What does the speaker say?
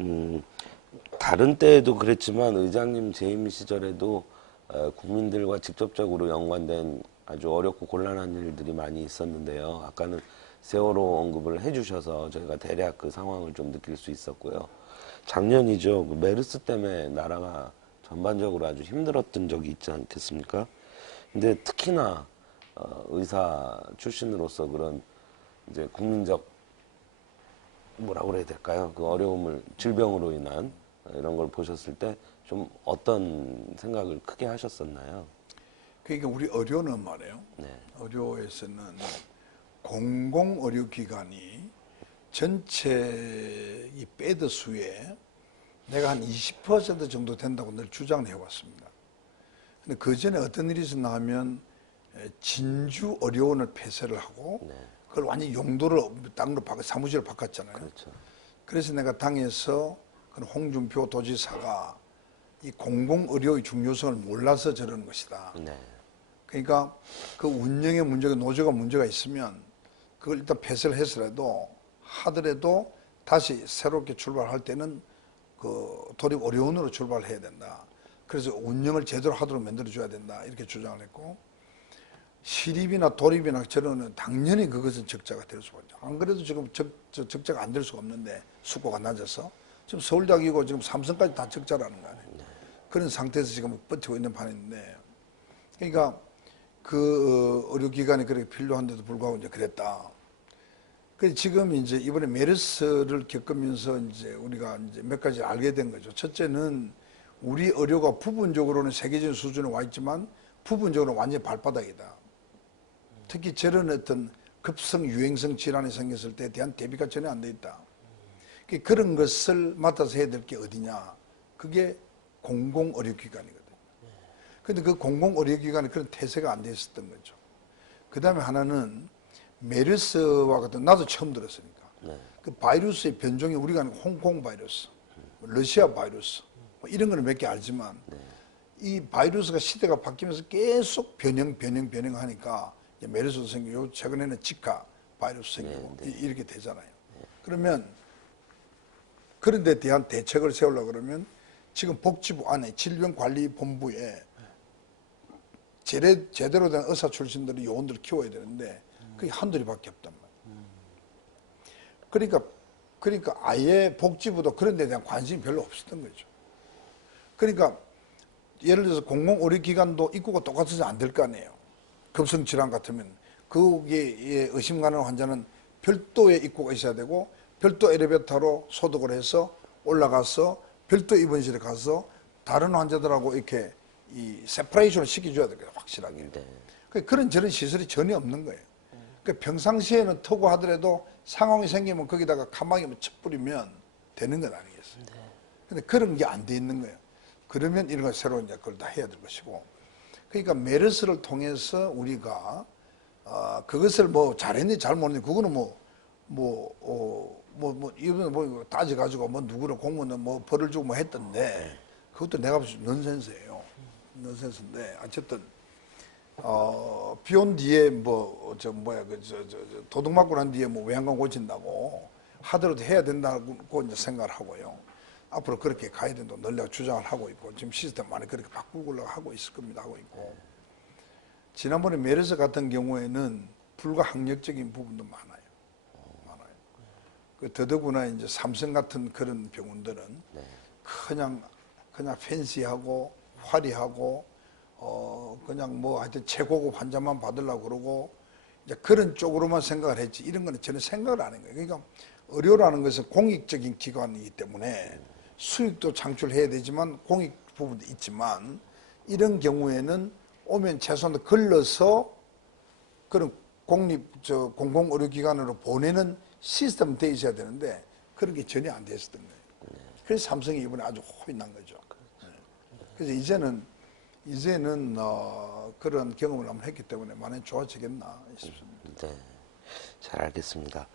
음, 다른 때에도 그랬지만 의장님 재임 시절에도 어, 국민들과 직접적으로 연관된 아주 어렵고 곤란한 일들이 많이 있었는데요. 아까는 세월호 언급을 해주셔서 저희가 대략 그 상황을 좀 느낄 수 있었고요. 작년이죠. 그 메르스 때문에 나라가 전반적으로 아주 힘들었던 적이 있지 않겠습니까? 근데 특히나 어, 의사 출신으로서 그런 이제 국민적 뭐라 그래야 될까요? 그 어려움을 질병으로 인한 이런 걸 보셨을 때 좀 어떤 생각을 크게 하셨었나요? 그러니까 우리 의료는 말이에요. 네. 의료에서는 공공 의료기관이 전체 이 베드 수에 내가 한 20% 정도 된다고 늘 주장을 해왔습니다. 근데 그 전에 어떤 일이 있었나 하면 에, 진주 의료원을 폐쇄를 하고 네. 그걸 완전히 용도를 땅으로 바꿔 사무실을 바꿨잖아요. 그렇죠. 그래서 내가 당에서 그 홍준표 도지사가 이 공공의료의 중요성을 몰라서 저러는 것이다. 네. 그러니까 그 운영의 문제가 노조가 문제가 있으면 그걸 일단 폐쇄를 해서라도 하더라도 다시 새롭게 출발할 때는 그 도립 의료원으로 출발해야 된다. 그래서 운영을 제대로 하도록 만들어줘야 된다. 이렇게 주장을 했고 시립이나 도립이나 저런 당연히 그것은 적자가 될 수밖에 없죠. 안 그래도 지금 적, 저- 적자가 안 될 수가 없는데 수고가 낮아서 지금 서울대학이고 지금 삼성까지 다 적자라는 거 아니에요. 그런 상태에서 지금 버티고 있는 판인데 그러니까 그 어, 의료기관이 그렇게 필요한데도 불구하고 이제 그랬다. 그래서 지금 이제 이번에 메르스를 겪으면서 이제 우리가 이제 몇 가지 알게 된 거죠. 첫째는 우리 의료가 부분적으로는 세계적인 수준에 와 있지만 부분적으로 완전히 발바닥이다. 특히 저런 어떤 급성 유행성 질환이 생겼을 때에 대한 대비가 전혀 안 돼 있다. 그 그런 것을 맡아서 해야 될 게 어디냐? 그게 공공의료기관이거든요. 근데 그 공공의료기관에 그런 태세가 안돼 있었던 거죠. 그 다음에 하나는 메르스와 같은, 나도 처음 들었으니까. 네. 그 바이러스의 변종이 우리가 아는 홍콩 바이러스, 뭐 러시아 바이러스, 뭐 이런 거는 몇 개 알지만 이 바이러스가 시대가 바뀌면서 계속 변형, 변형, 변형 하니까 이제 메르스도 생기고 최근에는 지카 바이러스 생기고 이- 이렇게 되잖아요. 그러면 그런 데 대한 대책을 세우려고 그러면 지금 복지부 안에 질병관리본부에 제대, 제대로 된 의사 출신들이 요원들을 키워야 되는데 그게 한둘이밖에 없단 말이에요. 그러니까 그러니까 아예 복지부도 그런 데 대한 관심이 별로 없었던 거죠. 그러니까 예를 들어서 공공의료기관도 입구가 똑같아서 안 될 거 아니에요. 급성 질환 같으면 거기에 의심 가는 환자는 별도의 입구가 있어야 되고 별도 엘리베이터로 소독을 해서 올라가서 별도 입원실에 가서 다른 환자들하고 이렇게 이 세퍼레이션을 시켜줘야 되거든요. 확실하게. 네. 그 그런 저런 시설이 전혀 없는 거예요. 그 평상시에는 터고 하더라도 상황이 생기면 거기다가 가망이면 척뿌리면 되는 건 아니겠어요. 근데 그런 게 안 돼 있는 거예요. 그러면 이런 걸 새로 이제 그걸 다 해야 될 것이고. 그러니까 메르스를 통해서 우리가 어, 그것을 뭐 잘했는지 잘못했는지 그거는 뭐, 뭐, 어, 뭐, 뭐, 이거는 뭐 따져가지고 뭐 누구를 공무원 뭐 벌을 주고 뭐 했던데 그것도 내가 봤을 때 넌센스예요. 넌센스인데 어쨌든 어, 비온 뒤에 뭐, 저, 뭐야, 그, 저, 저, 저 도둑 맞고 난 뒤에 뭐 외양간 고친다고 하더라도 해야 된다고 이제 생각을 하고요. 앞으로 그렇게 가야 된다고 늘 내가 주장을 하고 있고, 지금 시스템 많이 그렇게 바꾸려고 하고 있을 겁니다. 하고 있고. 지난번에 메르스 같은 경우에는 불가항력적인 부분도 많아요. 많아요. 그 더더구나 이제 삼성 같은 그런 병원들은 그냥, 그냥 팬시하고 화려하고 어 그냥 뭐 하여튼 최고급 환자만 받으려고 그러고 이제 그런 쪽으로만 생각을 했지 이런 거는 전혀 생각을 안 한 거예요. 그러니까 의료라는 것은 공익적인 기관이기 때문에 수익도 창출해야 되지만 공익 부분도 있지만 이런 경우에는 오면 최소한 걸러서 그런 공립 저 공공 의료기관으로 보내는 시스템 돼 있어야 되는데 그런 게 전혀 안 됐었던 거예요. 그래서 삼성이 이번에 아주 호이 난 거죠. 네. 그래서 이제는 이제는 어, 그런 경험을 한번 했기 때문에 많이 좋아지겠나 싶습니다. 네. 잘 알겠습니다.